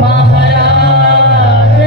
महाराज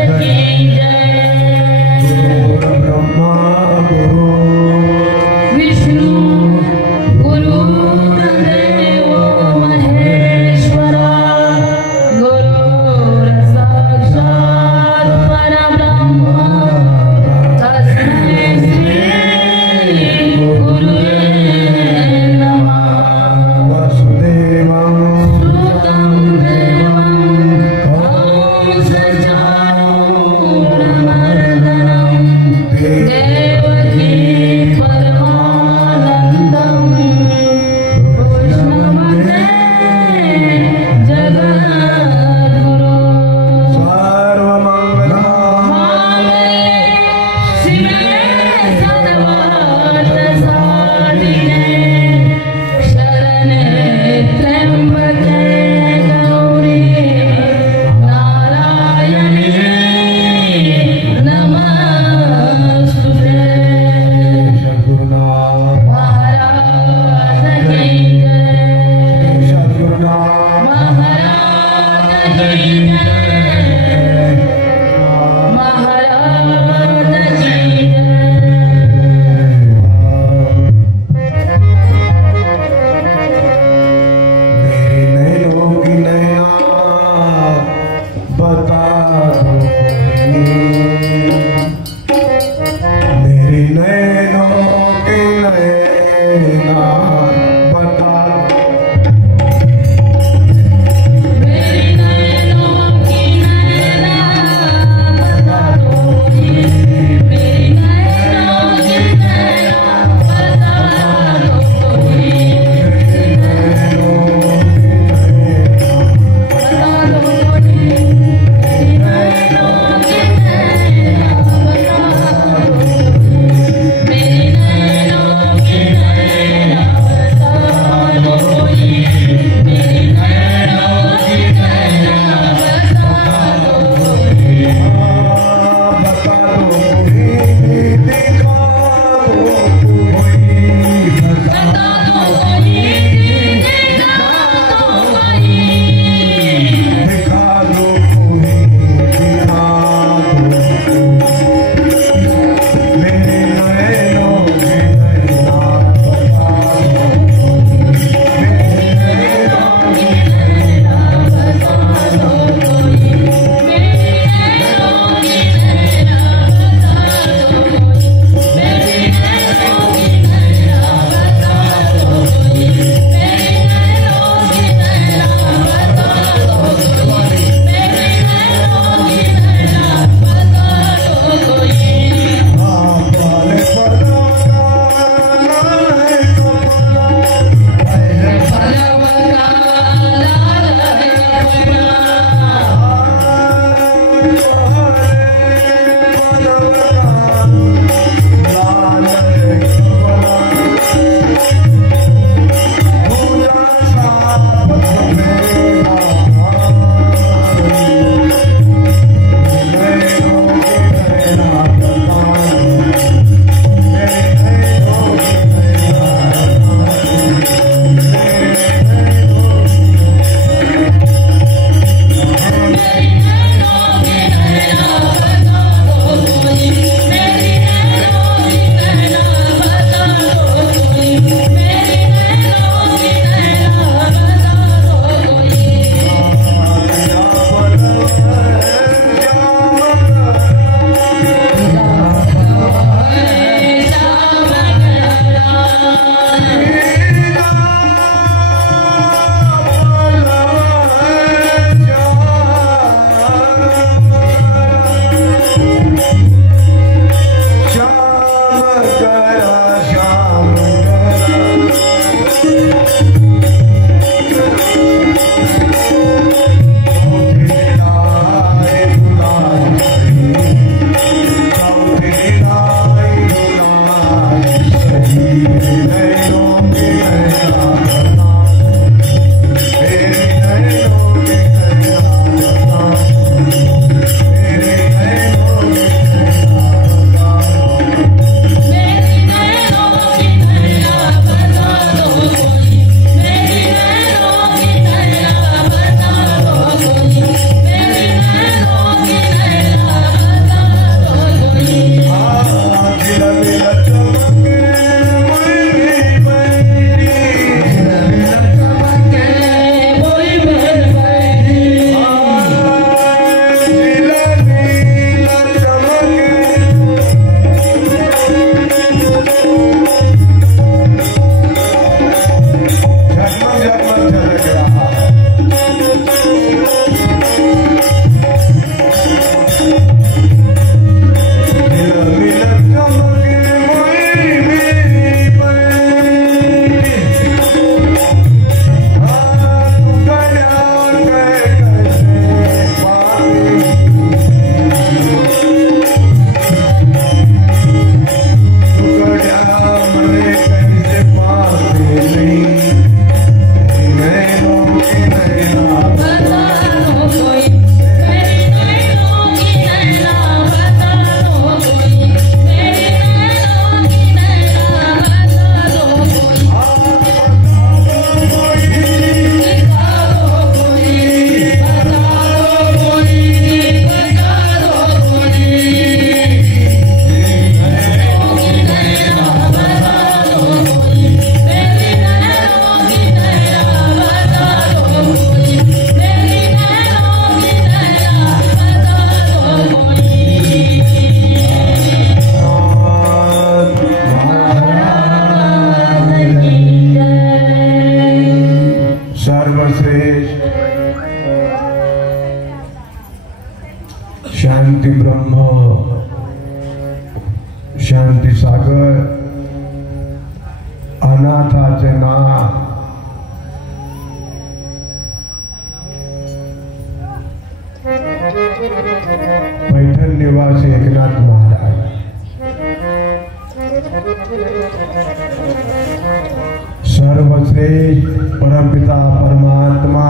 सर्वश्रेष्ठ परमपिता परमात्मा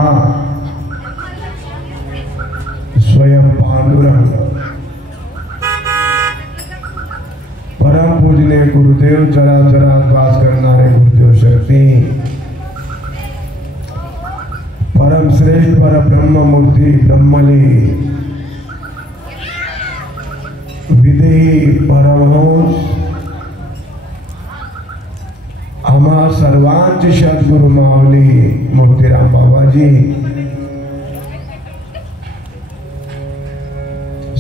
स्वयं पांडुरंग, परम पूजनीय गुरुदेव, चराचरात वास करणारे गुरुदेव शक्ती, परम श्रेष्ठ परब्रह्म मूर्ती ब्रह्मली, विदेही परमहंस, आम्हा सर्वांचे सद्गुरु माऊली मोतीराम बाबाजी,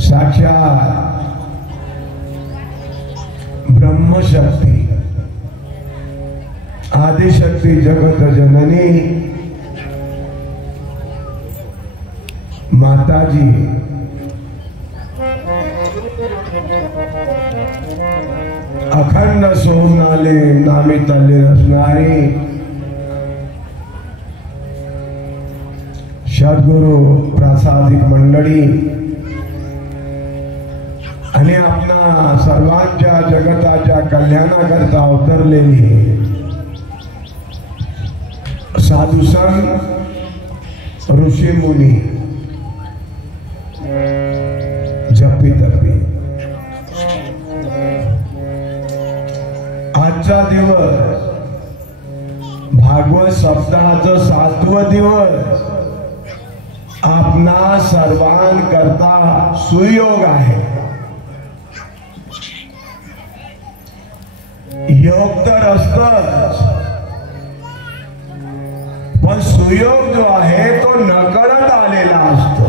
साक्षात ब्रह्मशक्ती, आदिशक्ती, जगत जननी माताजी, अखंड सोमनाले नामितले असणारी सद्गुरु प्रासादिक मंडळी आणि आपल्या सर्वांच्या जगताच्या कल्याणाकरता अवतरलेली साधू संत, ऋषी मुनी, जपी तपी, आजचा दिवस भागवत सप्ताहाचं 7वं दिवस आपणा सर्वांकरता सुयोग आहे. योग तर असतच, पण सुयोग जो आहे तो नकळत आलेला असतो.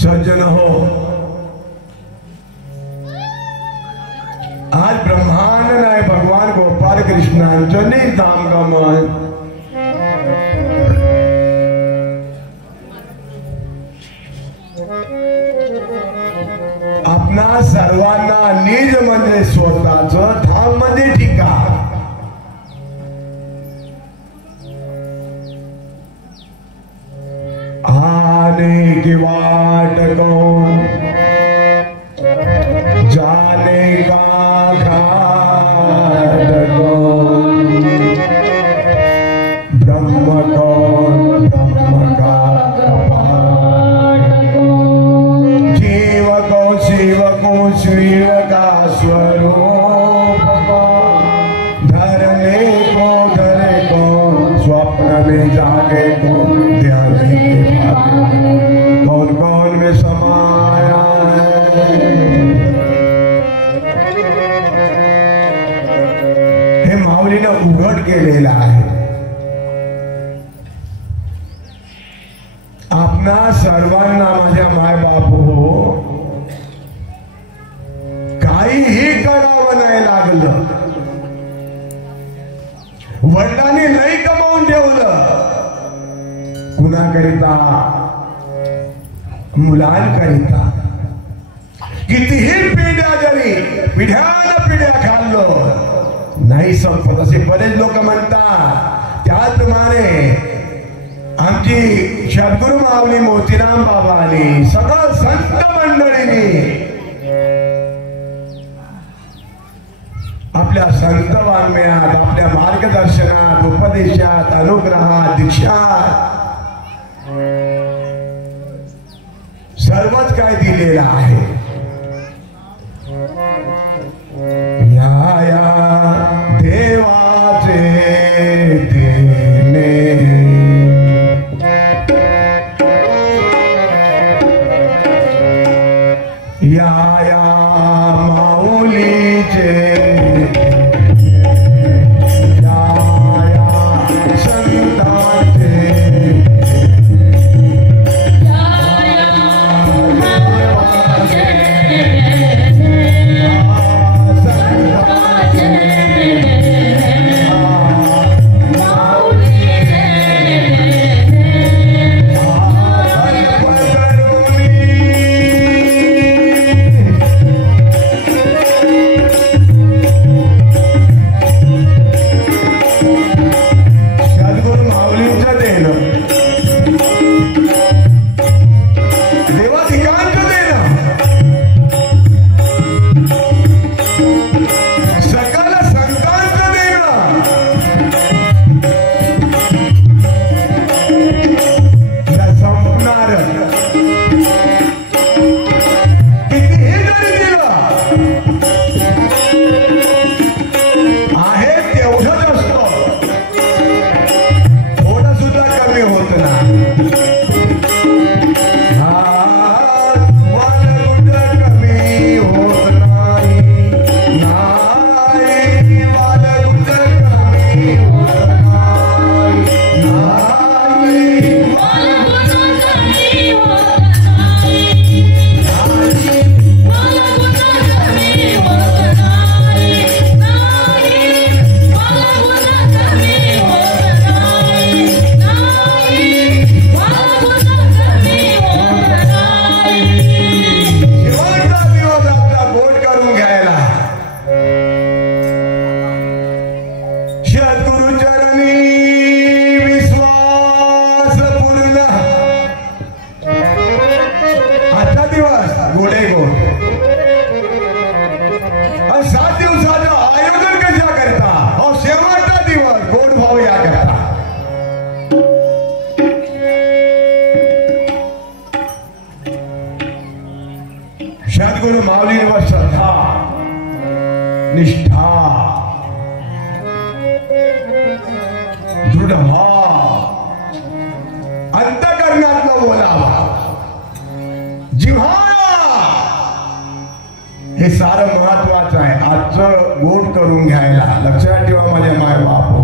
सज्जन हो, आज ब्रह्मांड नाही भगवान गोपाल कृष्णांचं नाही धामगमन. आपणा सर्वांना निज म्हणजे स्वतःच धाम मध्ये ठिकाण. आने की वाट कौन, जाने का घाट कौन, ब्रह्म कौन, ब्रह्म का कपाट कौन, जीव को शिव को शिव का स्वरूप कौन, धरने को धरे कौन, स्वप्न में जागे कौन, ध्यान के भागे कौन कौन में समाया है. हे माऊलीनं उघड केलेला आहे. आपणा सर्वांना माझ्या मायबाप हो, काहीही करावं नाही लागलं. वडिलांनी लई कमावून ठेवलं. कुणाकरिता? मुलांकरिता. कितीही पिढ्या जरी पिढ्यान पिढ्या खाल्लो नाही संपत असे बरेच लोक म्हणतात. त्याचप्रमाणे आमची सद्गुरु माऊली मोतीराम बाबांनी, सगळं संत मंडळींनी आपल्या संत वाङ्मयात, आपल्या मार्गदर्शनात, उपदेशात, अनुग्रहात, दीक्षात सर्वच काय दिलेलं आहे. या या देवाचे देणे, या या माऊलीचे, गोडे गोड. 7 दिवसाचं आयोजन कशा करता? हो शेवटचा दिवस गोड भाव या करता. सद्गुरु माऊलींवर श्रद्धा निष्ठा दृढ भाव अंतःकरणातलं बोलावा जिव्हाळा हे सारं महत्वाचं आहे. आजचं गोड करून घ्यायला लक्षात ठेवा माझे माय बाप हो.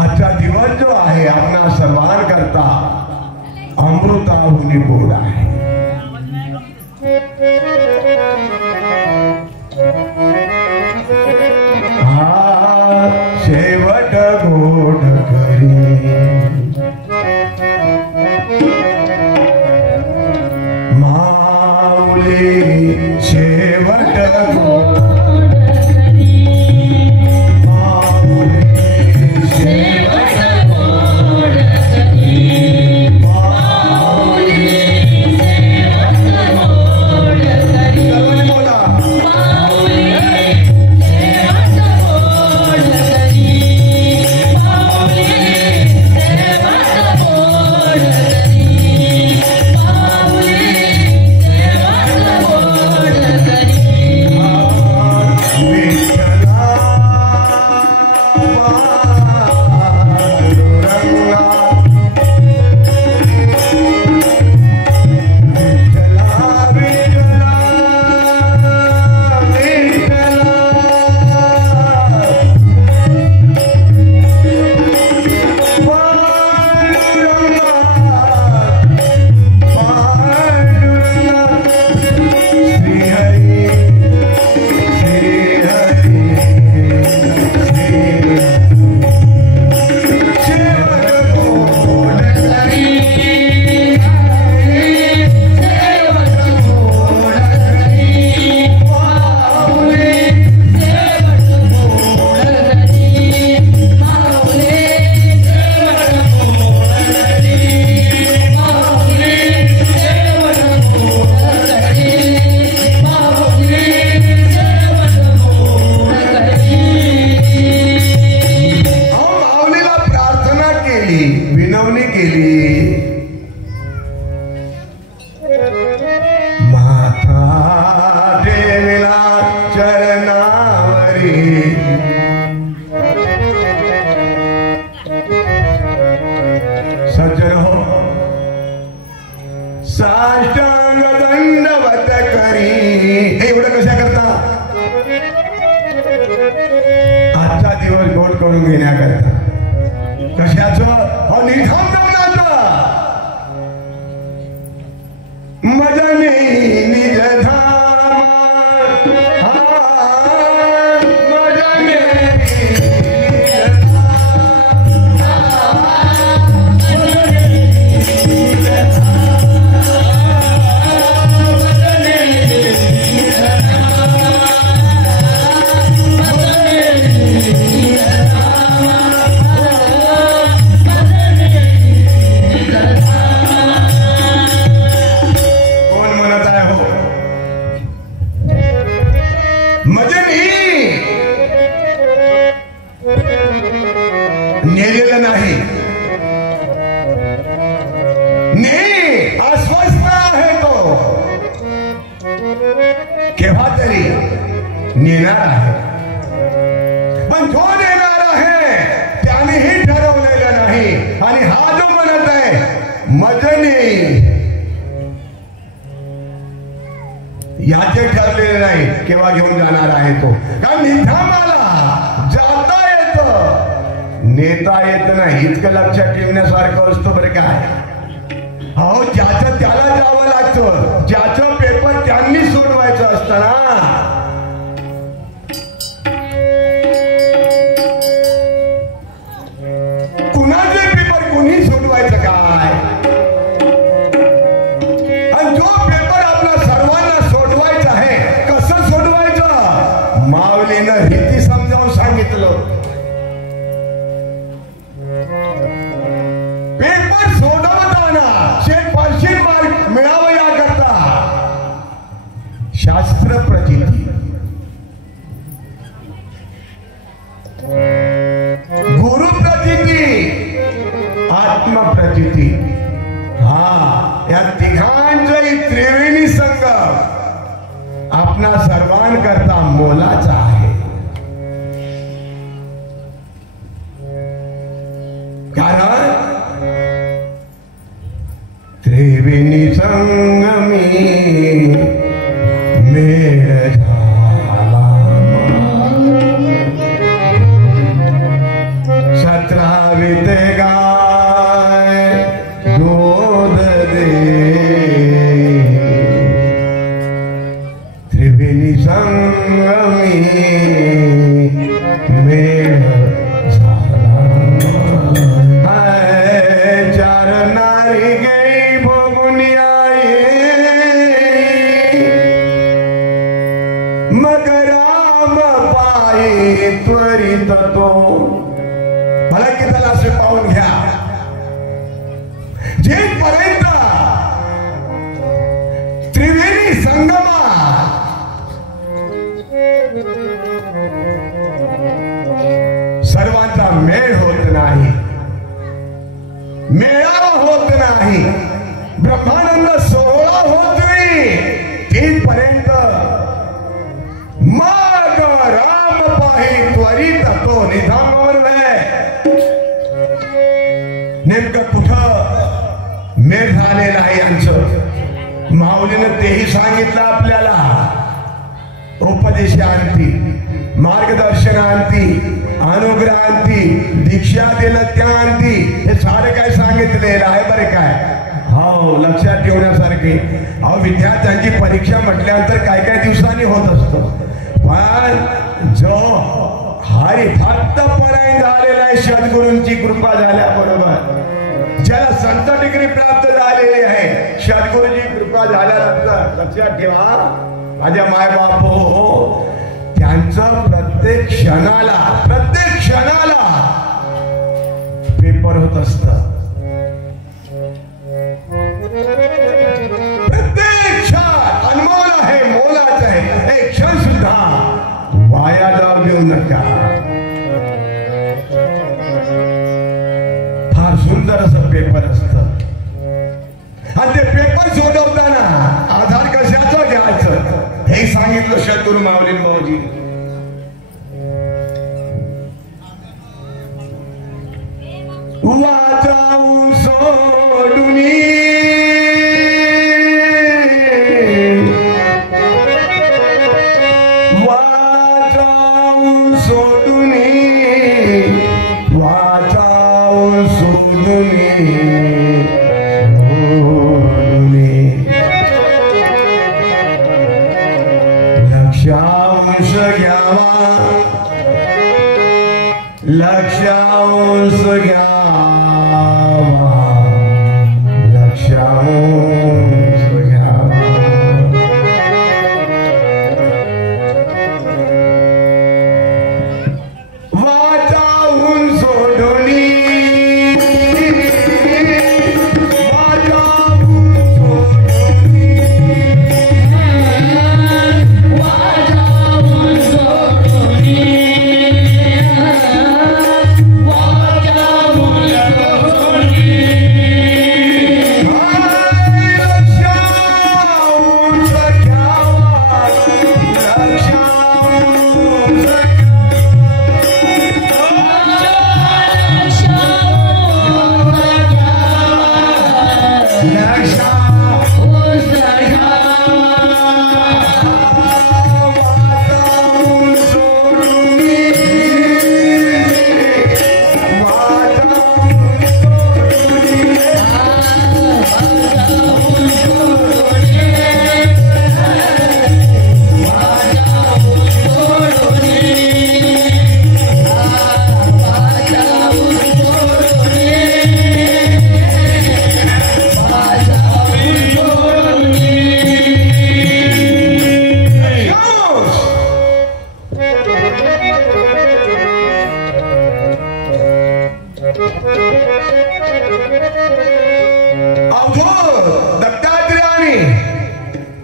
आजचा दिवस जो आहे आपणा सर्वांकरता अमृताहुनी गोड आहे. शेवट गोड करी माऊली शेवट गोड साष्टांग दंडवत करी. हे एवढं कशा करता? आजचा दिवस गोड करून घेण्याकरता. कशाचं? निधान जमनाचं मजने निज धाम मजने नेलेलं नाही. अस्वस्थ आहे तो. केव्हा तरी नेणार आहे. पण जो नेणार आहे त्यानेही ठरवलेलं नाही. आणि हा जो म्हणत आहे मजने याचे ठरलेले नाही केव्हा घेऊन जाणार आहे तो. कारण निधामाला जाता येतं नेता येत नाही. इतकं लक्षात ठेवण्यासारखं असतं बरं काय. अहो ज्याचं त्याला जावं लागतं. ज्याचं पेपर त्यांनी सोडवायचं असतं ना. कुणाचे पेपर कुणी सोडवायचं काय. आणि जो पेपर आपला सर्वांना सोडवायचा आहे कसं सोडवायचं माऊलीनं रीती समजावून सांगितलं. पेपर सोडवताना शेत शास्त्र प्रचिती, गुरु प्रचिती, आत्म प्रचिती. हा, या तिघांचाही त्रिवेणी संगम आपणा सर्वांकरता मोलाचा आहे. कारण त्रिवेणी संगमी मेळ झाला, 17 गाय दूध दे. त्रिवेणी संगमी मेळ झाला. चार नारी गई भोगून आई, मग राम पायी त्वरित तो. मला की त्याला असे पाहून घ्या, जेपर्यंत त्रिवेणी संगमा सर्वांचा मेळ होत नाही, मेळावा होत नाही, ब्रह्मानंद सोहळा होत नाही, तिथपर्यंत मग राम पाही त्वरित तो. निधान नेमकं कुठं मेळ झालेलं आहे यांचं, माऊलीनं तेही सांगितलं आपल्याला. उपदेशांती, मार्गदर्शनांती, अनुग्रहांती, दीक्षा देणं त्यांती, हे सारं काय सांगितलेलं आहे बरे काय. हो, लक्षात ठेवण्यासारखे. अहो, विद्यार्थ्यांची परीक्षा म्हटल्यानंतर काय काय दिवसांनी होत असतं, पण जो हरिभक्त परायण झालेला आहे, सद्गुरूंची कृपा झाल्याबरोबर, ज्याला संत डिग्री प्राप्त झालेली आहे, सद्गुरूंची कृपा झाल्यानंतर लक्षात ठेवा माझ्या मायबाप हो, त्यांचं प्रत्येक क्षणाला पेपर होत असत. प्रत्येक क्षण अनमोल आहे, मोलाच आहे. एक क्षण सुद्धा वाया जाऊ देऊ नका. फार सुंदर असं पेपर असत, आणि ते पेपर सोडवताना आधार कशाचं घ्यायचं हे सांगितलं सद्गुरू माऊली भाऊजी. वाचाऊ सोडुनी लक्षांश घ्यावा, लक्षांश घ्यावा, लक्षांश घ्यावा. वाचाहून सोडुनी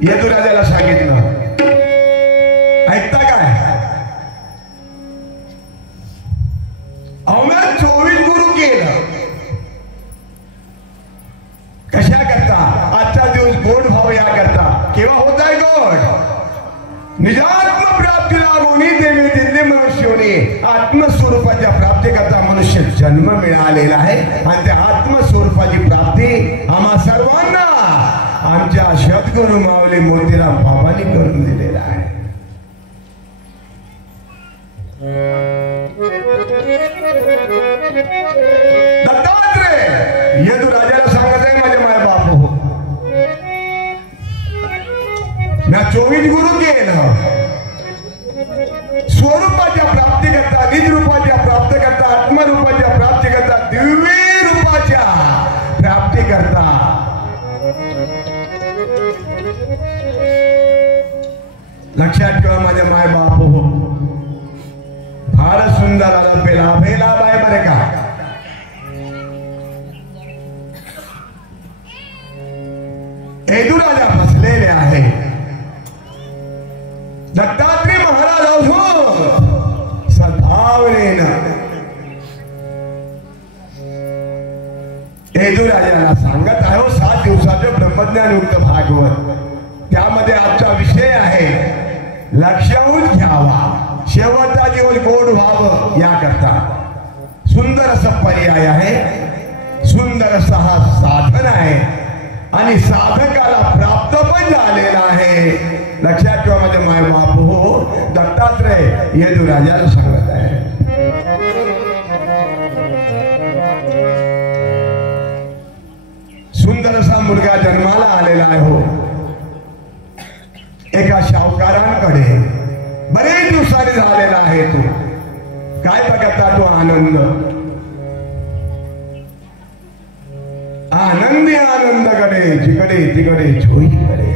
यदुराजाला सांगितलं निजात्म प्राप्ती लागोनी देवे दिल्ली मनुष्योनी आत्मस्वरूपाच्या प्राप्तीकरता मनुष्य जन्म मिळालेला आहे आणि त्या आत्मस्वरूपाची प्राप्ती आम्हा सर्वांना आमच्या सद्गुरु माऊली मोतीराम बाबांनी करून दिलेला आहे. दत्तात्रेय यदुराजाला सांगत आहे माझे माय बाप हो, मी 24 गुरु केलं स्वरूपाच्या प्राप्तीकरता, निजरूपाच्या प्राप्तीकरता, आत्मरूपाच्या प्राप्तीकरता, दिव्य रूपाच्या प्राप्तीकरता. लक्षात ठेवा माझे माय बाप हो, फार सुंदर आला पेला लाभ आहे बरे का. यदुराजा फसलेले आहे. दत्तात्रेय महाराज हो सद्भावनेनं यदुराजाला सांगत आहे 7 दिवसाचे ब्रह्मज्ञान युक्त भागवत. त्यामध्ये आजचा विषय आहे लक्षावून घ्यावा, शेवटचा दिवस गोड व्हावं याकरता सुंदर असा पर्याय आहे, सुंदर असा हा साधन आहे आणि साधकाला प्राप्त पण झालेला आहे. लक्षात ठेवा माझे माय बाप हो, दत्तात्रेय यदुराजाला सांगत आहे. सुंदर असा मुलगा जन्माला आलेला आहे हो एका शाहूकारांकडे. बरेच दिवसांनी झालेला आहे तो. काय बघता तो आनंद, आनंदी आनंदकडे, जिकडे तिकडे झोईकडे.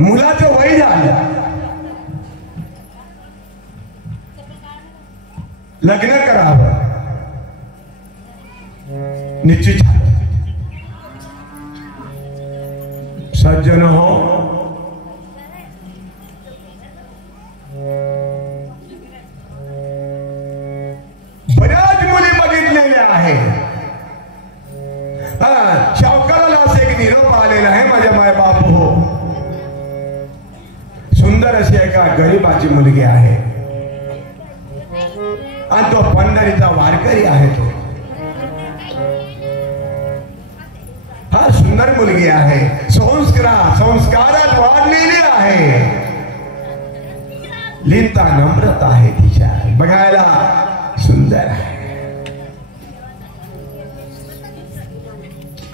मुलाचं वय झालं, लग्न करावं निश्चित झालं. सज्जन हो, बऱ्याच मुली बघितलेल्या आहेत. शावकाराला असं एक निरोप आलेला आहे माझ्या माय बाप हो, सुंदर अशी एका गरीबाची मुलगी आहे आणि तो पंढरीचा वारकरी आहे. तो हा सुंदर मुलगी आहे, संस्कारात वाढलेली आहे, लिहिता नम्रता आहे तिच्या, बघायला सुंदर आहे.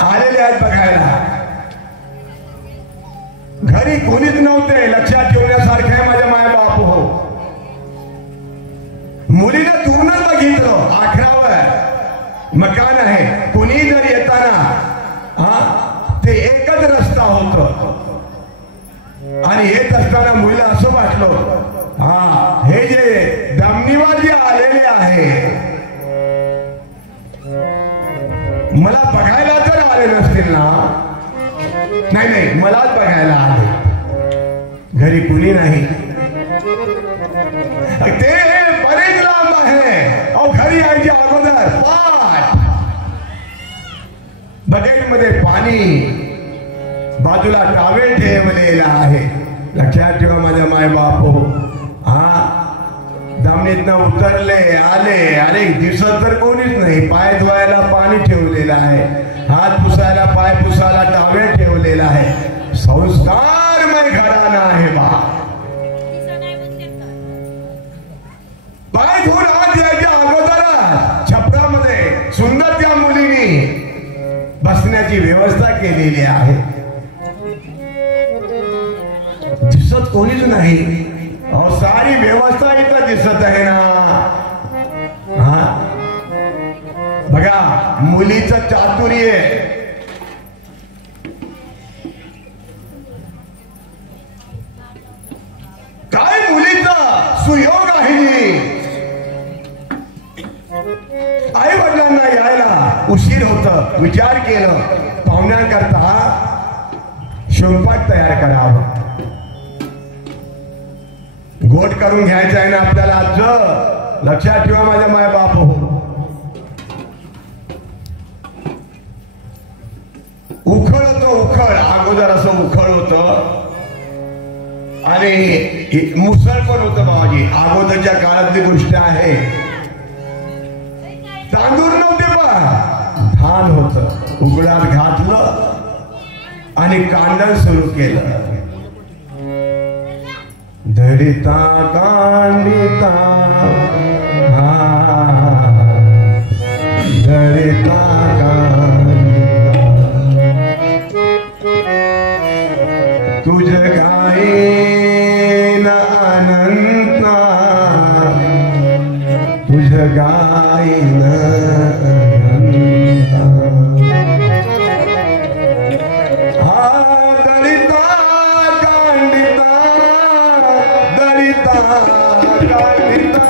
आलेले आहेत बघायला. घरी कोणीच नव्हते. लक्षात ठेवण्यासारखं आहे माझ्या माय बाप हो. मुलीनं दूरनं बघितलं, आखरावर मकान आहे. कोणी जर येताना ते एकच रस्ता होत आणि येत असताना मुलीला असं वाटलं हे जे दामनीवर जे आलेले आहे मला बघायला तर आले नसतील ना. नाही, मलाच बघायला आले. घरी कुणी नाही, ते बरेच लांब आहे. घरी यायच्या अगोदर पाठ बकेट मध्ये पाणी, बाजूला टावेल ठेवलेला आहे. लक्षात ठेवा माझ्या माय बाप हो. दामनीतनं उतरले, आले, अरे दिसत तर कोणीच नाही. पाय धुवायला पाणी ठेवलेलं आहे, हात पुसायला, पाय पुसायला टावेल ठेवलेला आहे. संस्कारमय घराणं आहे बा. पाय धुवून हात द्यायच्या अगोदर छपरामध्ये सुंदर त्या मुलीने बसण्याची व्यवस्था केलेली आहे. दिसत कोणीच नाही. सारी व्यवस्था इथं दिसत आहे ना. बघा मुलीचं चातुर्य, काय मुलीचा सुयोग आहे. आई वडिलांना यायला उशीर होत. विचार केलं पाहुण्यांकरता स्वयंपाक तयार करावं, गोड करून घ्यायचं आहे ना आपल्याला. आज लक्षात ठेवा माझ्या माय बाप हो. अगोदर असं उखळ होत आणि मुसळ पण होतं बाबाजी. अगोदरच्या काळातली गोष्ट आहे. तांदूळ नव्हते पण धान होत. उघड्यात घातलं आणि कांडण सुरू केलं. धडिता कांडिता धडिता कांडिता तुझ गायन अनंता तुझ गायन अनंता. दलिता कांडिता दलिता कांडिता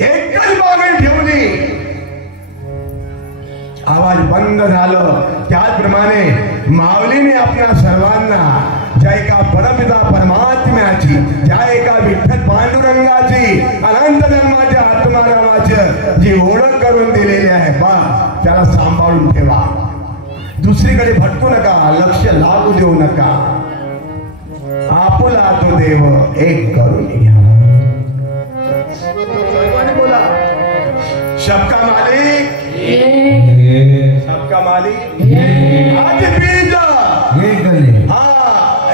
एकच आवाज बंद झालं. त्याचप्रमाणे माऊलीने आपल्या सर्वांना ज्या एका परमपिता परमात्म्याची, ज्या एका विठ्ठल पांडुरंगाची अनंत जन्माच्या आत्मारामाची जी ओळख करून दिलेली आहे बा, त्याला सांभाळून ठेवा. दुसरीकडे भटकू नका, लक्ष लागू देऊ नका. आपुला तो देव एक करून घ्या. बोला, सबका मालिक, सबका मालिक आज बीज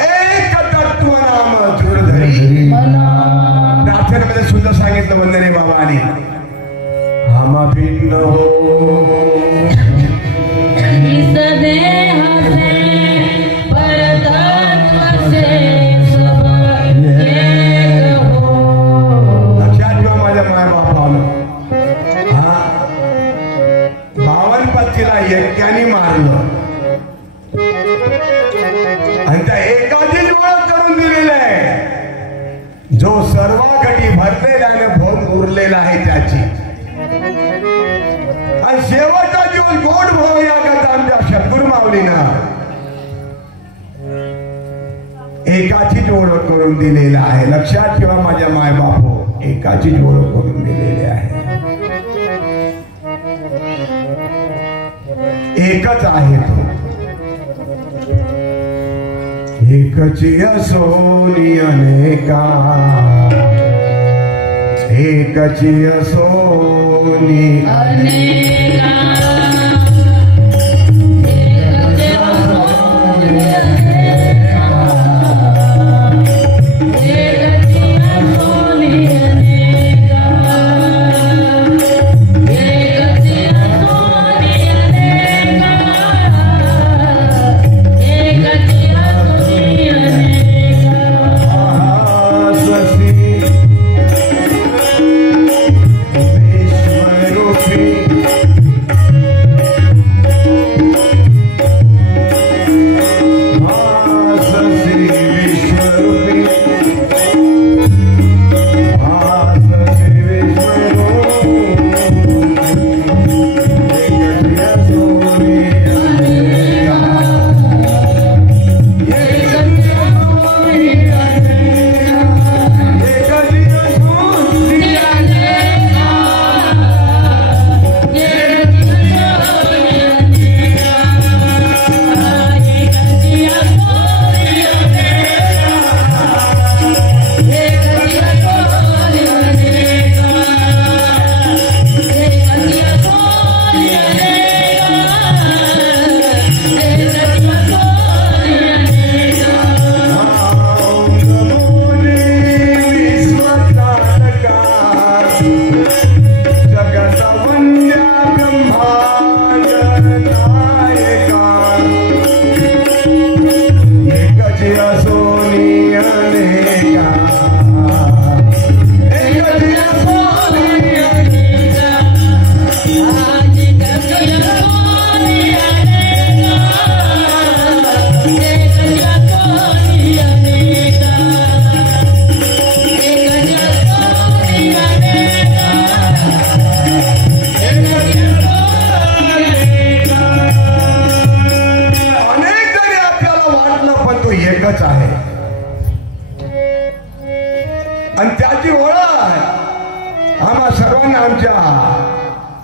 एक तत्व नाम जुळधरी. प्रार्थनेमध्ये सुद्धा सांगितलं वंदने बाबांनी, आम्हा भिन्न हो यज्ञाने मारलं आणि त्या एकाची ओळख करून दिलेली आहे. जो सर्वाकटी भरलेला आणि भोग उरलेला आहे त्याची. आणि शेवटचा दिवस गोड भाव या करता आमच्या सद्गुरु माऊलीनं एकाची ओळख करून दिलेला आहे. लक्षात ठेवा माझ्या माय बापू, एकाची ओळख करून दिलेली आहे. एकच आहे तो, एकची असोनी अनेका, एकची असोनी अनेका.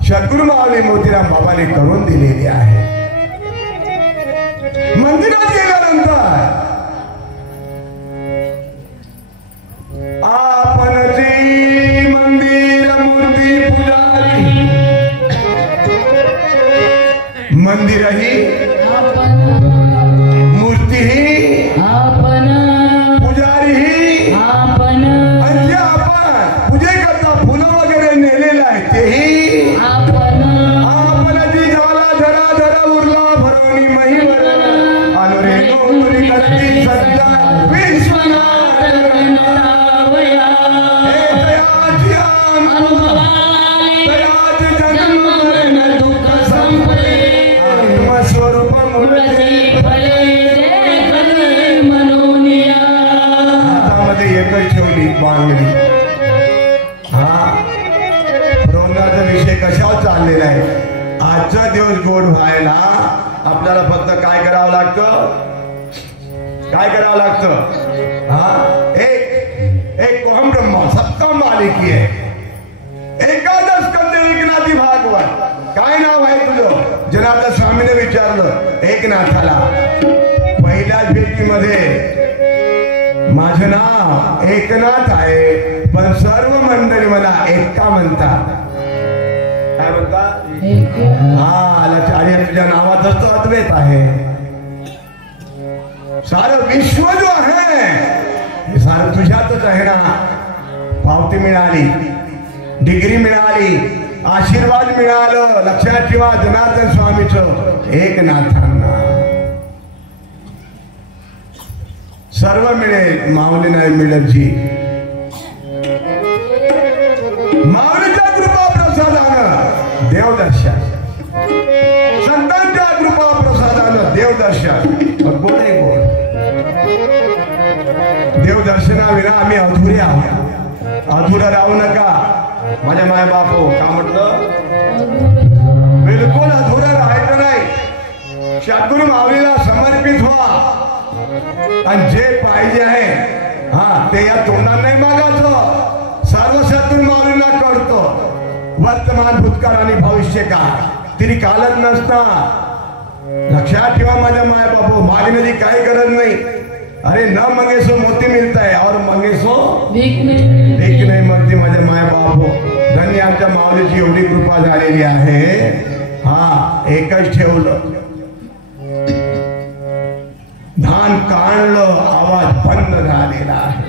सद्गुरु माऊली मोतीराम बाबाने करून दिलेली आहे. मंदिरात गेल्यानंतर आपण जी मंदिर मूर्ती पुजारी, मंदिरही मूर्तीही आपण, पुजारीही आपण, आणि जे आपण पूजे करता फुलं वगैरे नेलेले आहे तेही स्वरूप व्हायला आपल्याला फक्त काय करावं लागतं? काय करावं लागतं? हा, एक ओम ब्रह्म सप्तम मालिकी आहे, एकादश स्कंद एकनाथी भागवत. काय नाव आहे तुझं? जनार्दन स्वामीने विचारलं एकनाथाला. पहिल्याच भेटीमध्ये माझं नाव एकनाथ आहे, पण सर्व मंडळी मला एका म्हणतात. काय म्हणतात? हा, आणि तुझ्या नावातच तो अद्वैत आहे. सारं विश्व जो आहे हे सारं तुझ्यातच आहे ना. पावती मिळाली, डिग्री मिळाली, आशीर्वाद मिळालं. लक्षात ठेवा जनार्दन स्वामीचं एकनाथांना सर्व मिळेल, माऊली नाही मिळत जी. माऊलीच्या कृपा प्रसादानं देवदर्शन, संतांच्या कृपा प्रसादानं देवदर्शन. बोल बोल, देवदर्शनाविना आम्ही अधुरे आहोत. अधुरा राहू नका माझ्या माय बापू. का म्हटलं? बिलकुल अधुरा राहायचं नाही. सद्गुरु माऊलीला समर्पित व्हा आणि जे पाहिजे आहे हा ते या तोंडात नाही मागायचं. सर्व सद्गुरु माऊलींना कळतो वर्तमान, भूतकाळ आणि भविष्य काय. तिने कालच नसता. लक्षात ठेवा माझ्या माय बापू, मागण्याची काही गरज नाही. अरे न मंगे सो मोती मिळत आहे और मंगे सो भीक नाही म्हणते माझ्या माय बापू. धन्य आमच्या माऊलीची एवढी कृपा झालेली आहे. हा, एकच ठेवलं, धान काढलं, आवाज बंद झालेला आहे.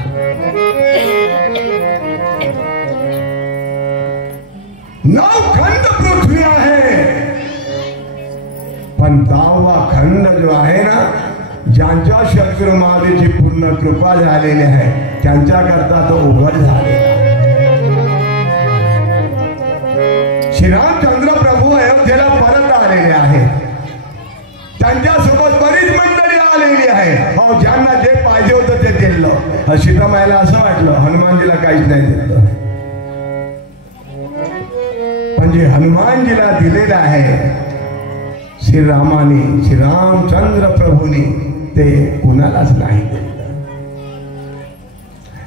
नवखंड पृथ्वी आहे, पण 10वा खंड जो आहे ना, ज्यांच्या सद्गुरु माऊलीची पूर्ण कृपा झालेली आहे त्यांच्या करता तो उघड झालेला. श्रीरामचंद्र प्रभू अयोध्येला परत आलेले आहे. त्यांच्यासोबत बरीच मंडळी आलेली आहे. हो, ज्यांना जे पाहिजे होतं ते दिलं. सीतामाईला असं वाटलं हनुमानजीला काहीच नाही दिलं, पण जे हनुमानजीला दिलेलं आहे श्रीरामाने, श्रीरामचंद्र प्रभूने, ते कुणालाच नाही दिलं.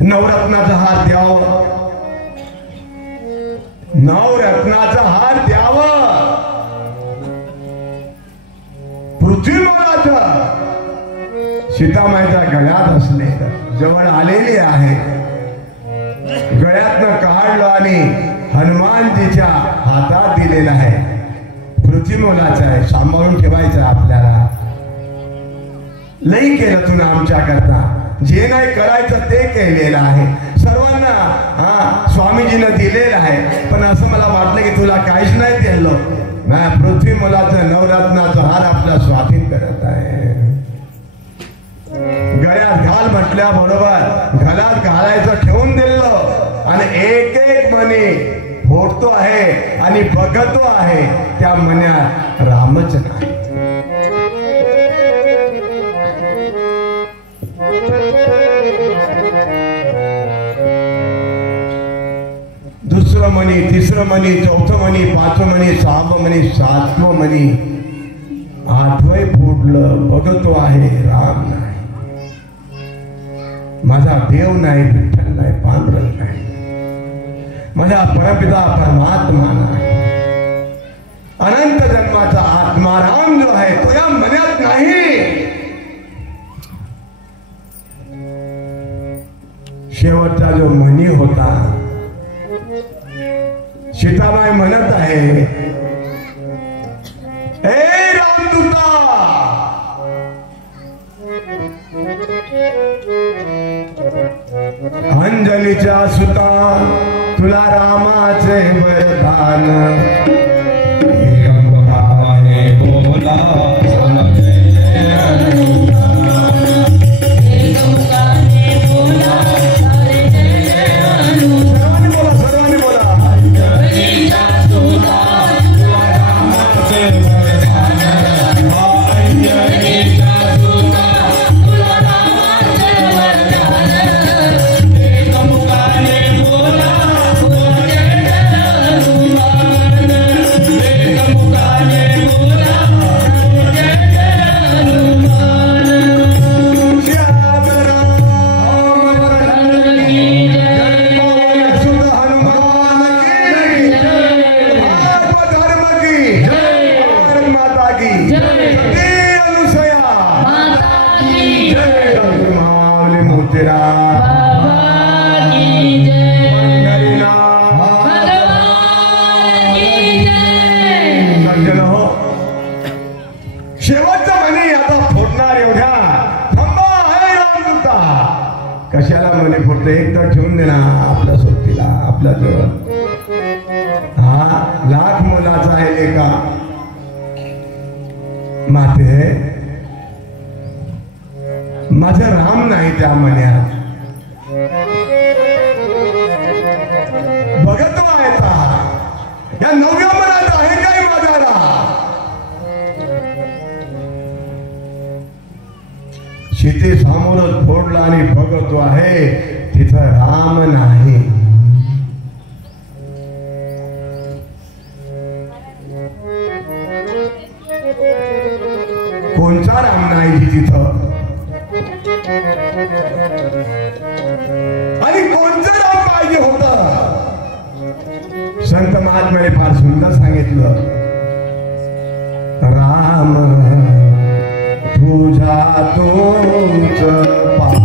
नवरत्नाचा हार द्यावं, नवरत्नाचा हार द्यावं. पृथ्वीमालाचं सीतामाईच्या गळ्यात असले जवळ आलेली आहे. गळ्यातनं काढलं आणि हनुमानजीच्या हातात दिलेलं आहे. पृथ्वीमालाचं आहे, सांभाळून ठेवायचं आपल्याला. लई केलं तुला आमच्या करता, जे नाही करायचं ते केलेलं आहे. सर्वांना हा स्वामीजीनं दिलेलं आहे, पण असं मला वाटलं की तुला काहीच नाही दिलं. पृथ्वी मुलाचं नवरत्नाचा हार आपला स्वाधीन करत आहे. गळ्यात घाल म्हटल्या बरोबर गळ्यात घालायचं ठेवून दिलं आणि एक एक मणी फोडतो आहे आणि बघतो आहे. त्या मन्यात रामच नाही. दुसरं मणी, तिसरं मणी, चौथं मणी, पाचवं मणी, सहावं मणी, सातवं मणी, आठवं फुटलं. बघतो आहे राम नाही, माझा देव नाही, विठ्ठल नाही, पांडुरंग नाही, माझा परमपिता परमात्मा नाही. अनंत जन्माचा आत्मा राम जो आहे तो या मनात नाही. शेवटचा जो मणी होता, सीताबाई म्हणत आहे, ए रामदूता, अंजलीच्या सुता तुला रामाचे वरदान. बोला सती अनुसया माता की जय. डॉक्टर माऊली मोतीराम बाबा की जय. पंढरीनाथ भगवान की जय. सज्जन हो, शेवटचं म्हणे आता फोडणार एवढ्या थांबा आहे रामदूता. कशाला म्हणे फोडते, एक तर ठेवून दे ना आपल्या सोबतीला आपल्या जवळ. हा लाख मुलाचा आहे एका माते, माझा राम नाही त्या मन्यात. बघत आहे का या 9व्या मनात आहे काय माझा राम. शेती समोरच फोडला आणि बघतो आहे तिथं राम नाही. कोणचा राम नाही तिथं, आणि कोणचं राम पाहिजे होत. संत महात्म्याने फार सुंदर सांगितलं, राम तुझा तोच पाय.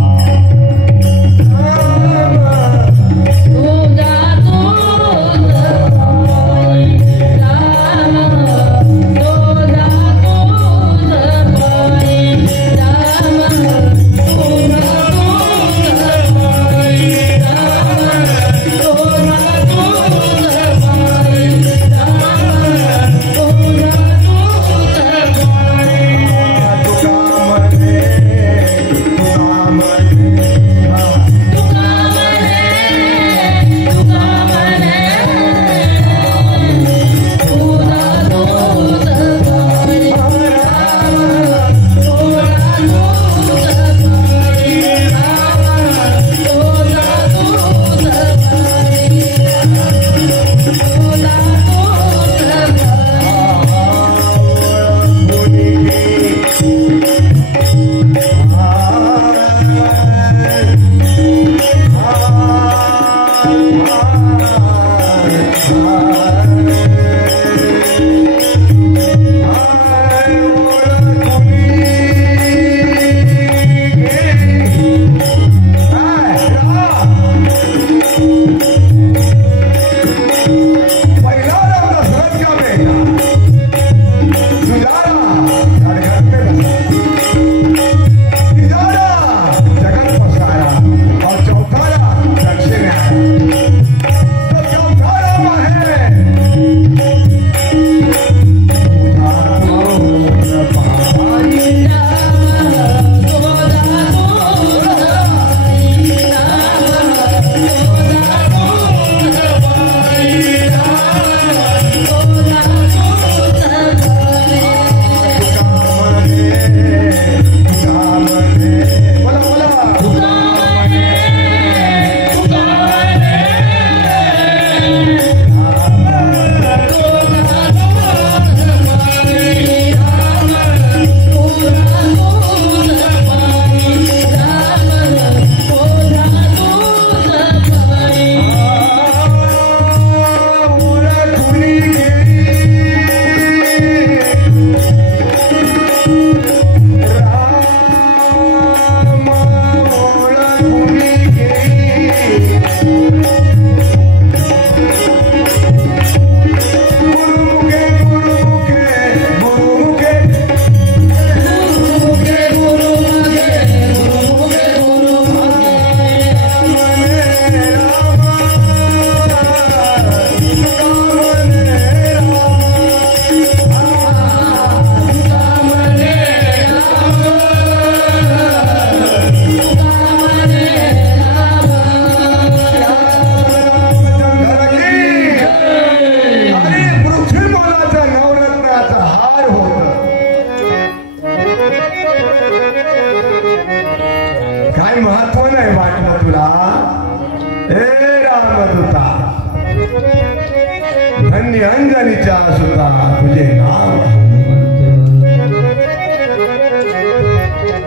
धन्य अंजनीच्या सुता तुझे नाव.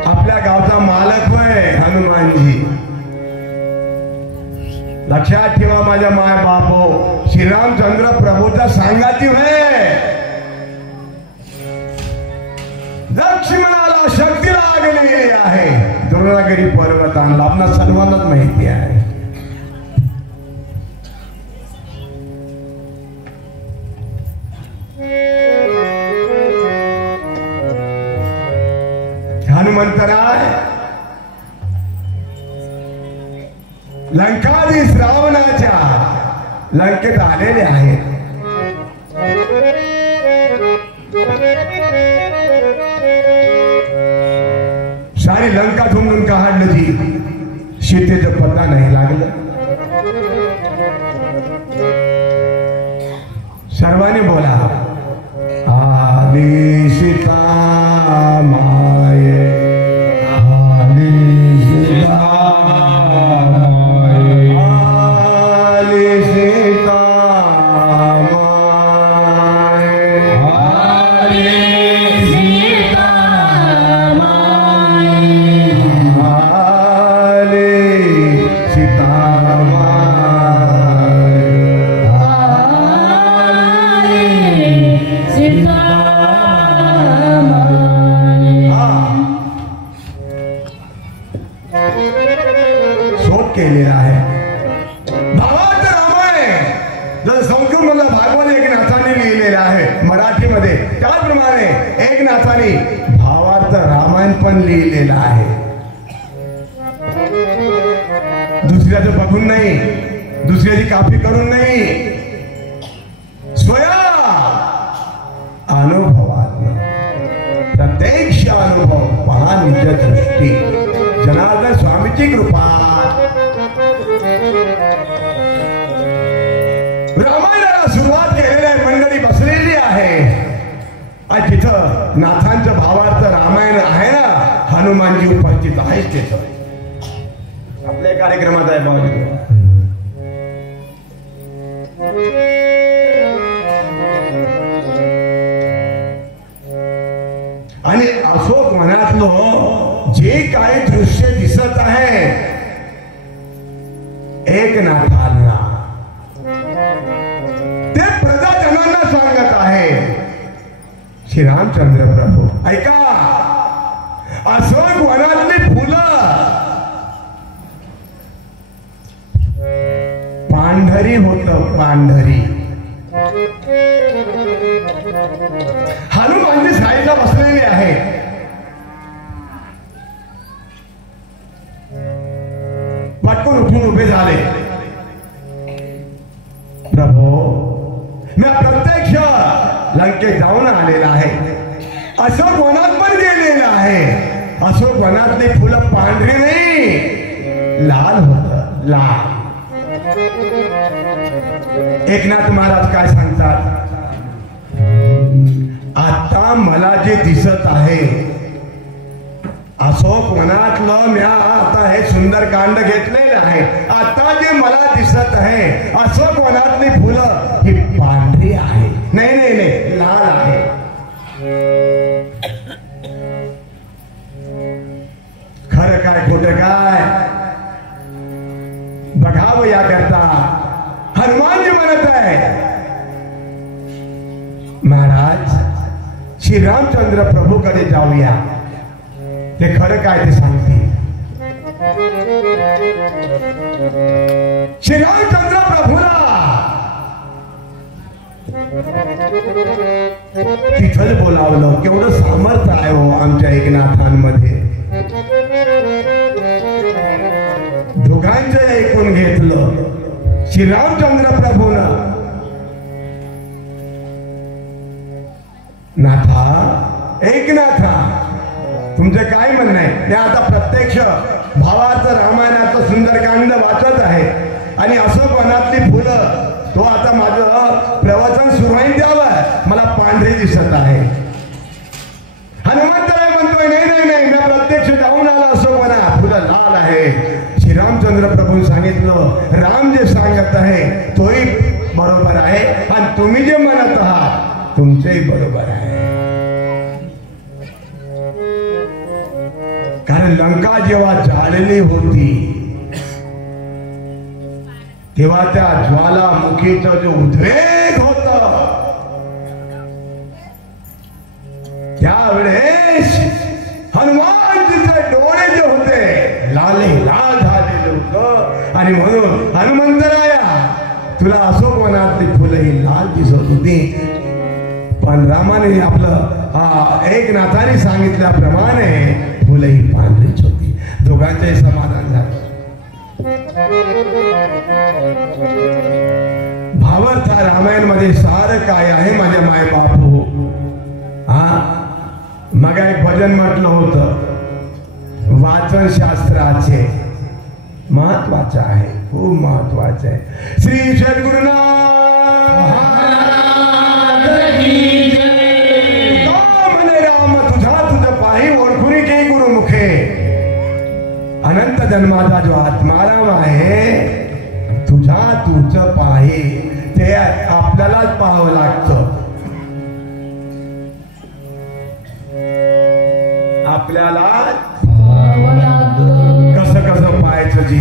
आपल्या गावचा मालक होय हनुमानजी. लक्षात ठेवा माझ्या माय बापो, श्रीरामचंद्र प्रभूचा सांगाती होय. लक्ष्मणाला शक्ती लागलेली आहे. द्रोणागिरी पर्वत आणला, आपणा सर्वांनाच माहिती आहे. हनुमंतराय लंकाधीश रावणाच्या लंकेत आलेले आहेत. सारी लंका धुंडून काढलं जी, सीतेचं पत्ता नाही लागलं. सर्वांनी बोला, आली सीता माये, आली सीता माये, आली सीता माये, आली सीता माई, आली सीता माये, आली सीता माई. शोध केलेला आहे. भावार्थ रामायण जर संस्कृत मधला भागवत एकनाथाने लिहिलेला आहे मराठीमध्ये, त्याचप्रमाणे एकनाथाने भावार्थ रामायण पण लिहिलेला आहे. दुसऱ्याचं बघून नाही, दुसऱ्याची कापी करून नाही, स्वयं अनुभवात प्रत्यक्ष अनुभव पहा निज दृष्टी. जनार्दन स्वामीची कृपा. रामायणाला सुरुवात केलेली आहे, मंडळी बसलेली आहे. आणि तिथं नाथांचं भावार्थ रामायण आहे ना, हनुमानजी उपस्थित आहेच तिथं. आपल्या कार्यक्रमात आहे बघा. आणि अशोक वनातलं जे काही दृश्य दिसत आहे एकनाथांना, ते प्रजाजनांना सांगत आहे श्रीरामचंद्र प्रभू. ऐका, अशोक वनातली फुलं पांढरी होत, पांढरी. हनुमानजी साईला बसलेले आहे. पटकन उठून उभे झाले. प्रभू, मी प्रत्यक्ष लंकेत जाऊन आलेला आहे, अशोक वनात पण गेलेला आहे. अशोक वनातली फुलं पांढरी नाही, लाल होत, लाल. एकनाथ महाराज काय सांगतात, आता मला जे दिसत आहे अशोक वनातलं, मी आता हे सुंदर कांड घेतलेलं आहे. आता जे मला दिसत आहे अशोक वनातली फुलं ही पांढरी आहे, नाही नाही नाही, लाल आहे. खरं काय खोटं काय बघावं याकरता हनुमानजी म्हणत आहे, महाराज श्रीरामचंद्र प्रभूकडे जाऊया, ते खरं काय ते सांगतील. श्रीरामचंद्र प्रभूला तिथंच बोलावलं. केवढं सामर्थ्य आहे हो आमच्या एकनाथांमध्ये. दोघांचं ऐकून घेतलं श्रीरामचंद्र प्रभूनं. नाथा, एकनाथा, तुमचं काय म्हणणं आहे? ते आता प्रत्यक्ष भावार्थ रामायणाचं सुंदरकांड वाचत आहे आणि अशोक वनातली फुलं, तो आता माझं प्रवचन सुरुवात द्यावं, मला पांढरे दिसत आहे. हनुमंतराय म्हणतोय, नाही नाही नाही, मी प्रत्यक्ष जाऊन आला अशोक वना, फुलं लाल आहे. श्रीरामचंद्र प्रभू सांगितलं, राम जे सांगत आहे तोही बरोबर आहे आणि तुम्ही जे म्हणत आहात तुमचंही बरोबर आहे. कारण लंका जेव्हा जाळली होती तेव्हा त्या ज्वालामुखीचा जो उद्रेक होता, त्या त्यावेळेस हनुमानजीचे डोळे जे होते लाले लाल झालेले होत आणि म्हणून हनुमंतराया तुला अशोकवनातली फुलं ही लाल दिसत होती, पण रामाने आपलं एकनाथाने सांगितल्याप्रमाणे फुलं ही पांढरीच होती. दोघांचे समाधान झालं. भावार्थ रामायण मध्ये सारं काय आहे माझ्या माय बापू. मग एक भजन म्हटलं होतं वाचन शास्त्राचे महत्वाचं आहे, खूप महत्वाचं आहे. श्री सद्गुरुनाथ म्हणे राम तुझा तुझ पाही ओळखुनी के गुरुमुखे. अनंत जन्माचा जो आत्माराम आहे तुझा तुझ पाही ते आपल्यालाच पाहावं लागतं. आपल्याला कसं कसं पाहायचं जी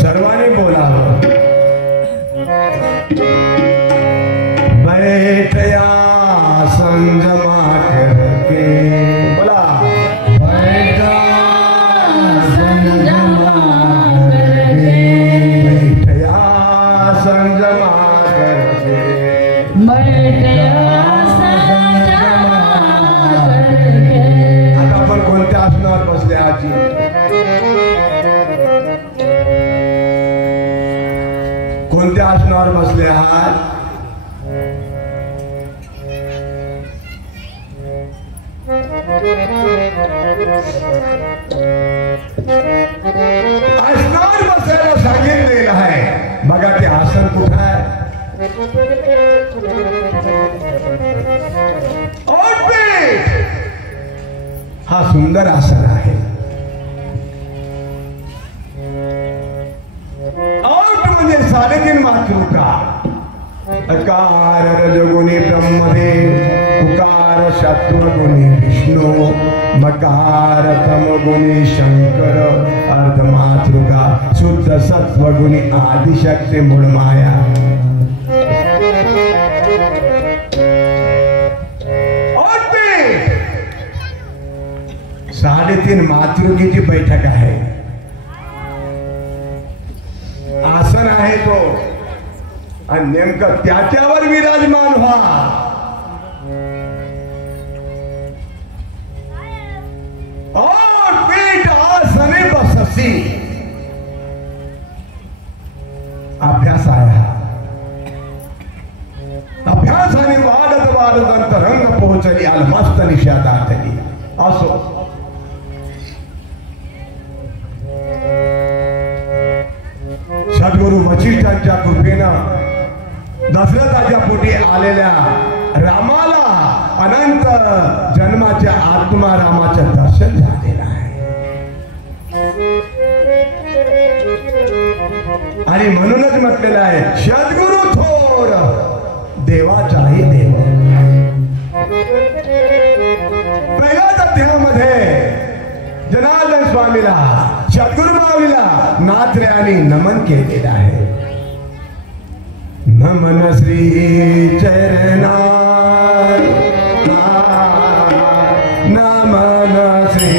सर्वांनी बोलावं. बैठया संजमा करके बोला बैठा संजमा करके, बैठया संजमा करके, बैठया संजमा करके. आता आपण कोणत्या आसनावर बसले आजी? कोणत्या आसनावर बसले आहात? आसनावर बसायला सांगितलेलं आहे. बघा ते आसन कुठं आहे? ओटपीठ. हा सुंदर आसन आहे. ओट म्हणजे 3.5 मातृका. अकार रजगुणी ब्रह्मदेव, उकार सत्वगुणी विष्णू, मकार तमगुणी शंकर, अर्धमातृका शुद्ध सत्वगुणी आदिशक्ती मूळ माया. ओटपीठ 3.5 मातृकेची बैठक आहे. आसन आहे तो आणि नेमकं त्याच्यावर विराजमान व्हा. ओटपीठ आसने बससी. अभ्यास आहे हा. अभ्यासाने वाढत वाढत अंतरंग पोहोचली अलमस्त निषादातली. असो सद्गुरु वशिष्ठांच्या कृपेनं दशरथाच्या पोटी आलेल्या रामाला अनंत जन्माच्या आत्मा रामाचं दर्शन झालेलं आहे. आणि म्हणूनच म्हटलेलं आहे सद्गुरु थोर देवाचाही देव. पहिल्याच अध्यायामध्ये जनार्दन स्वामीला सद्गुरु माऊलीला नाथऱ्याने नमन केलेलं आहे. नमन श्री चरणा, नमन श्री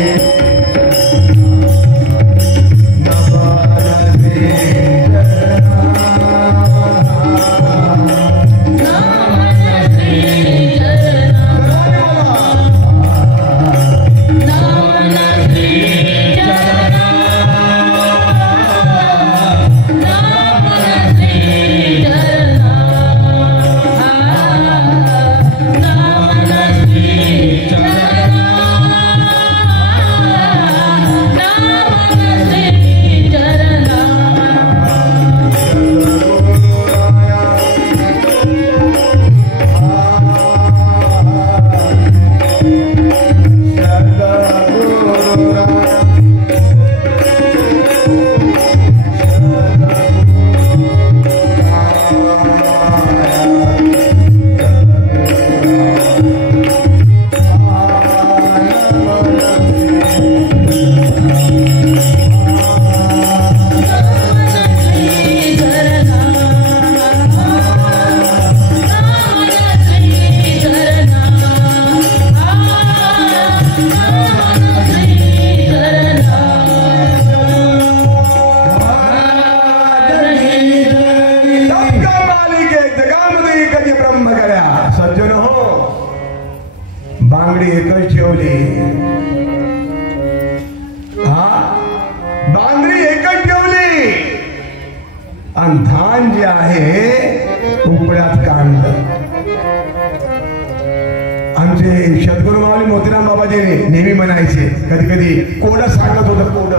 आमचे सद्गुरू माऊली मोतीराम बाबाजी नेहमी म्हणायचे, कधी कधी कोड सांगत होतं. कोड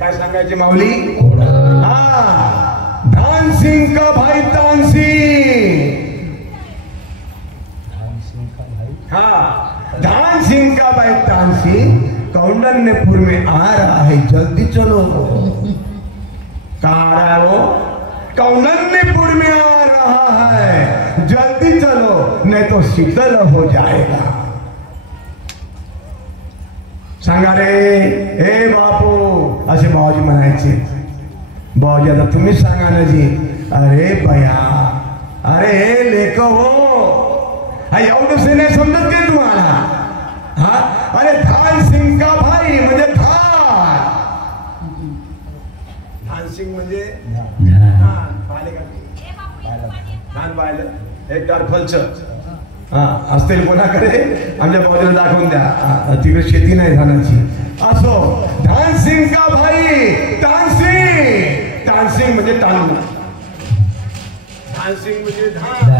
काय सांगायचे माऊली? हा, धान सिंह का भाई तान सिंह. हाँ, धान सिंह का भाई तान सिंह कौंडन्यपुर में आ रहा है, जल्दी चलो. कहाँ आ रहा है वो? कौंडन्यपुर में आ रहा है, जल्दी चलो नहीं तो शीतल हो जाएगा. सांगा रे हे बापू, असे बाबाजी म्हणायचे. बाबाजी आता तुम्हीच सांगा ना जी. अरे बया, अरे हे लेक हो, हा एवढं से नाही समजत काय तुम्हाला? हा, अरे धान सिंह का भाई म्हणजे धान. धान सिंह म्हणजे धान पाहिलं एक टरफलचं. हा, असतील कोणाकडे आमच्या बाजूला दाखवून द्या. तिकडे शेती नाही धानाची. असो, धान सिंह का भाई तान सिंह. तान सिंह म्हणजे तांदूळ. धान सिंह म्हणजे धान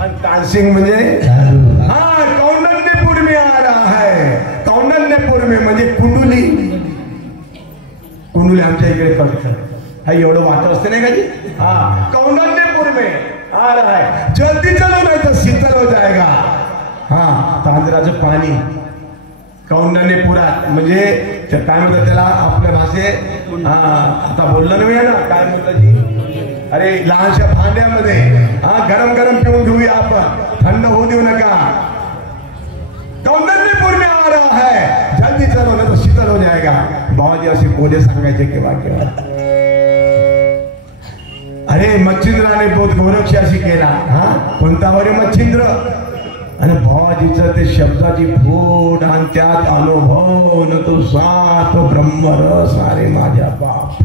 आणि तान सिंह म्हणजे हा. कौंडन्यपुर में आ रहा है. कौंडन्यपुर में म्हणजे कुंडुली. कुंडुली आमच्या इकडे करतात. हा एवढं वाटत असते नाही का जी. हा, कौंडन्यपुर में आ रहा है, जल्दी चलो नहीं तो शीतल हो जाएगा. हा, तांदळाचं पाणी कौंडन्यपुरात म्हणजे काय म्हणतात त्याला आपल्या भाषेत. आता बोललं नाही ना, काय बोललं जी? अरे लहानशा भांड्यामध्ये हा गरम गरम पिऊन घेऊया आपण, थंड होऊ देऊ नका. कौंडन्यपुर में आ रहा है, जल्दी चलो नहीं तो शीतल हो जाएगा. बाबाजी असे बोले सांगायचे केव्हा केव्हा. अरे मच्छिंद्राने बोध गोरक्षी अशी केला. हा, कोणता वरे मच्छिंद्र? आणि बाबाजीचं ते शब्दाची फोड आणि त्यात अनुभव न तो सात ब्रह्मरस. अरे माझ्या बाप,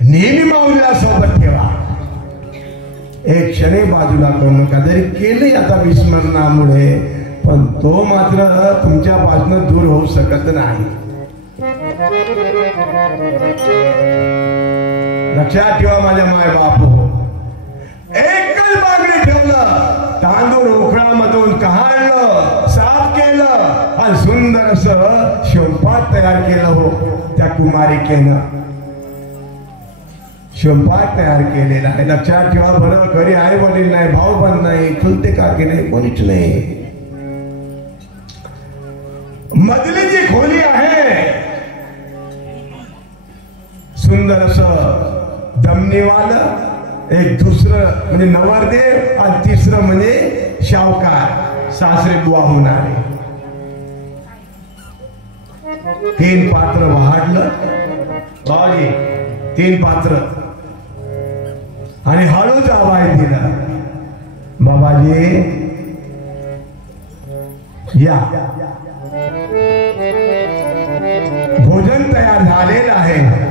नेहमी माऊलीला सोबत ठेवा. एक क्षणी बाजूला करू नका. जरी केले आता विस्मरणामुळे, पण तो मात्र तुमच्यापासून दूर होऊ शकत नाही. लक्षात ठेवा माझ्या माय बाप हो. एकच मागणी ठेवलं, तांदूळ उखळामधून काढलं, साफ केलं आणि सुंदर असं स्वयंपाक तयार केलं हो. त्या कुमारिकेनं स्वयंपाक तयार केलेला आहे. लक्षात ठेवा बरं. घरी आई वडील नाही, भाऊ पण नाही, चुलते काकी नाही, कोणीच नाही. मधली जी खोली आहे, सुंदर असं दमनीवालं, एक दुसरं म्हणजे नवरदेव आणि तिसरं म्हणजे शावकार, सासरे बुवा होणारे. 3 पात्र वाढलं बाबाजी, 3 पात्र. आणि हळूच आवाज दिला, बाबाजी या, भोजन तयार झालेलं आहे.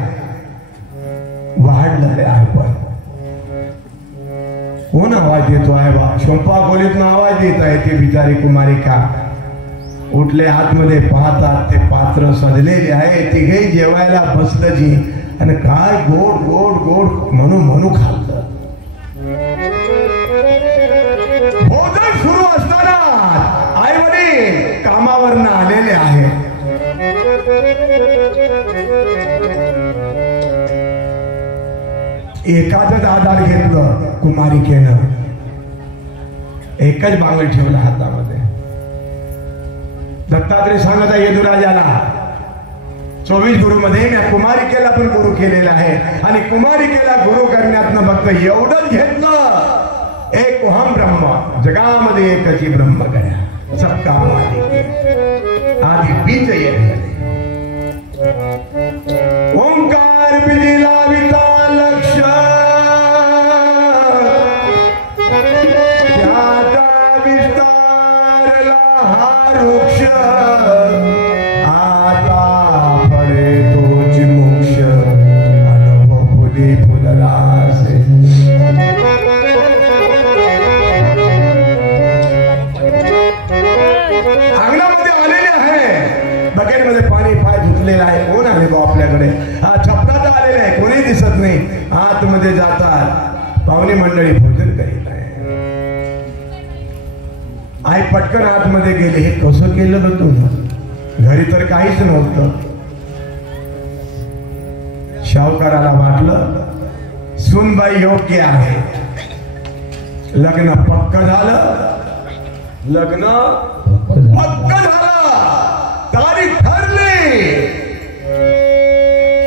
वाढलेले आहे. पण कोण आवाज देतो आहे बा? स्वयंपाक खोलीतून आवाज देत आहे. ती बिचारी कुमारिका उठले, आतमध्ये पाहतात ते पात्र सजलेले आहे. तिघे जेवायला बसलं जी, आणि काय गोड गोड गोड म्हणू खाल्लं. भोजन सुरू असताना आई वडील कामावरनं आलेले आहे. एकाच आधार घेतलं कुमारिकेनं. एकच बांगड ठेवला हातामध्ये. दत्तात्रय सांगत आहे यदुराजाला, 24 गुरुमध्ये मी कुमारिकेला पण गुरु केलेला आहे. आणि कुमारिकेला गुरु करण्यातनं फक्त एवढंच घेतलं, एक अहम ब्रह्म, जगामध्ये एकच ब्रह्म गया, सबका मालिक आदि बीज एक. ओंकार बिजला विता लक्ष, त्याचा विस्तारला हा वृक्ष, आता फळे तोची मोक्ष, अनुभव फुली फुलरासे. अंगणामध्ये आलेले आहे, बकेटमध्ये पाणी पाय धुतलेलं आहे. कोण आले बा आपल्याकडे? हा छपरात आलेले आहे, कोणी दिसत नाही. आतमध्ये जातात, पाहुणे मंडळी भोजन करीत आहे. आई पटकन आतमध्ये गेले. हे कसं केलं ग तुम्ही? घरी तर काहीच नव्हतं. शाहूकाराला वाटलं सुनबाई योग्य आहे. लग्न पक्क झालं. लग्न पक्क झालं. तारीख ठरली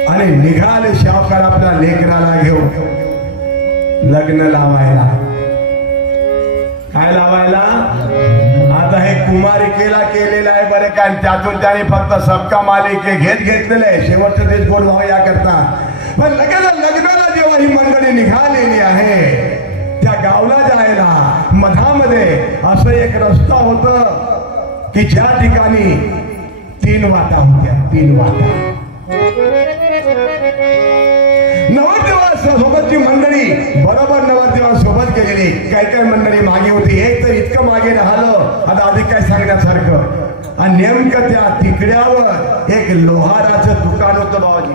आणि निघाले शाहूकार आपल्या लेकराला घेऊन लग्न लावायला. काय लावायला? आता हे कुमारिकेला केलेलं आहे बरं का. त्यातून त्याने फक्त सबका मालिक घेतलेलं आहे. शेवटचं तेच गोड व्हावं याकरता. पण लग्नाला जेव्हा ही मंडळी निघालेली आहे त्या गावला जायला मधामध्ये असं एक रस्ता होत की ज्या ठिकाणी 3 वाटा होत्या. 3 वाटा. नवरदेवासोबतची मंडळी बरोबर नवरदेवासोबत गेलेली. काही मंडळी मागे होती. एक तर इतकं मागे राहिलं आता अधिक काय सांगण्यासारखं. आणि नेमकं त्या तिकड्यावर एक लोहाराचं दुकान होतं बाबाजी.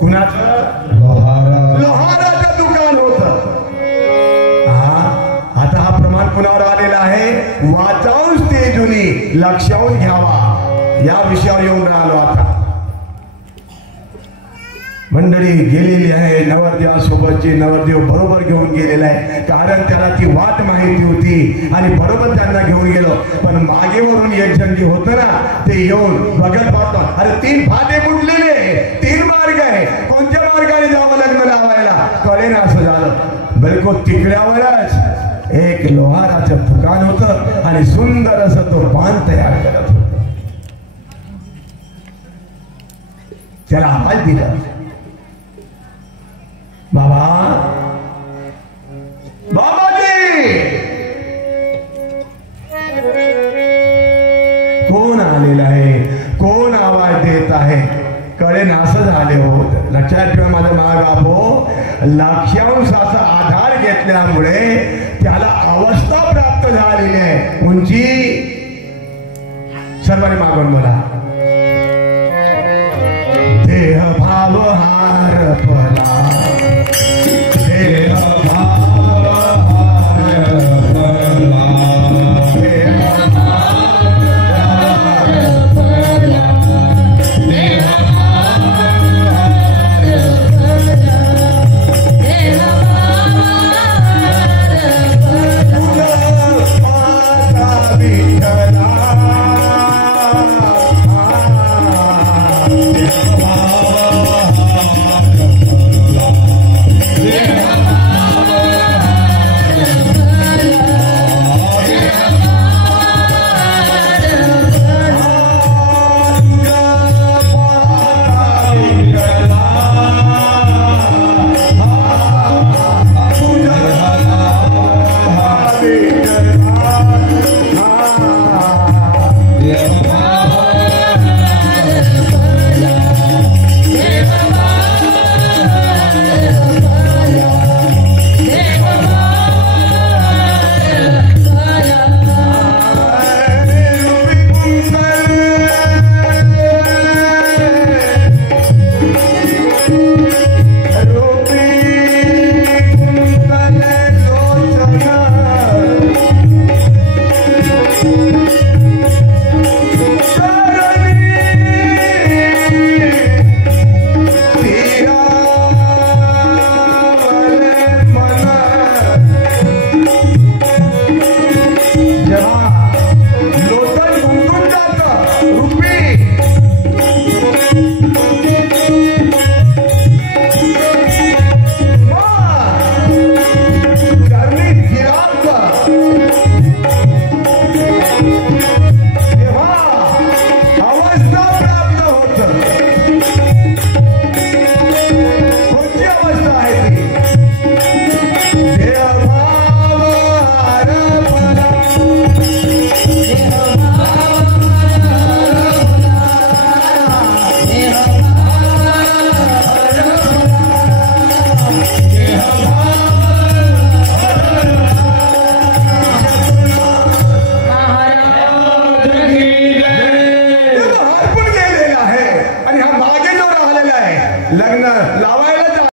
कुणाचं? लोहाराचं दुकान होतं. आता हा प्रमाण कुणावर आलेला आहे? वाचावून ते जुनी लक्षावून घ्यावा या विषयावर येऊन राहिलो. आता मंडळी गेलेली आहे नवरदेवासोबतची. नवरदेव बरोबर घेऊन गेलेला आहे कारण त्याला ती वाट माहिती होती आणि बरोबर त्यांना घेऊन गेलो. पण मागेवरून एक जण जे होतं ना ते येऊन बघत पाहतो. अरे 3 फाटे कुठलेले? 3 मार्ग आहे. कोणत्या मार्गाने जावं लग्न लावायला कळे ना. असं झालं. बिलकुल तिकड्यावरच एक लोहाराचं दुकान होतं आणि सुंदर असं तो पान तयार करत होता. त्याला आवाज दिला. बाबाजी कोण आलेला आहे? कोण आवाज देत आहे? कळे नासं झाले हो. लक्षात ठेवा माझा माग बापो. लक्षांशाचा आधार घेतल्यामुळे त्याला अवस्था प्राप्त झालेली आहे. उंची सर्वांनी मागून बोला. देह भाव हार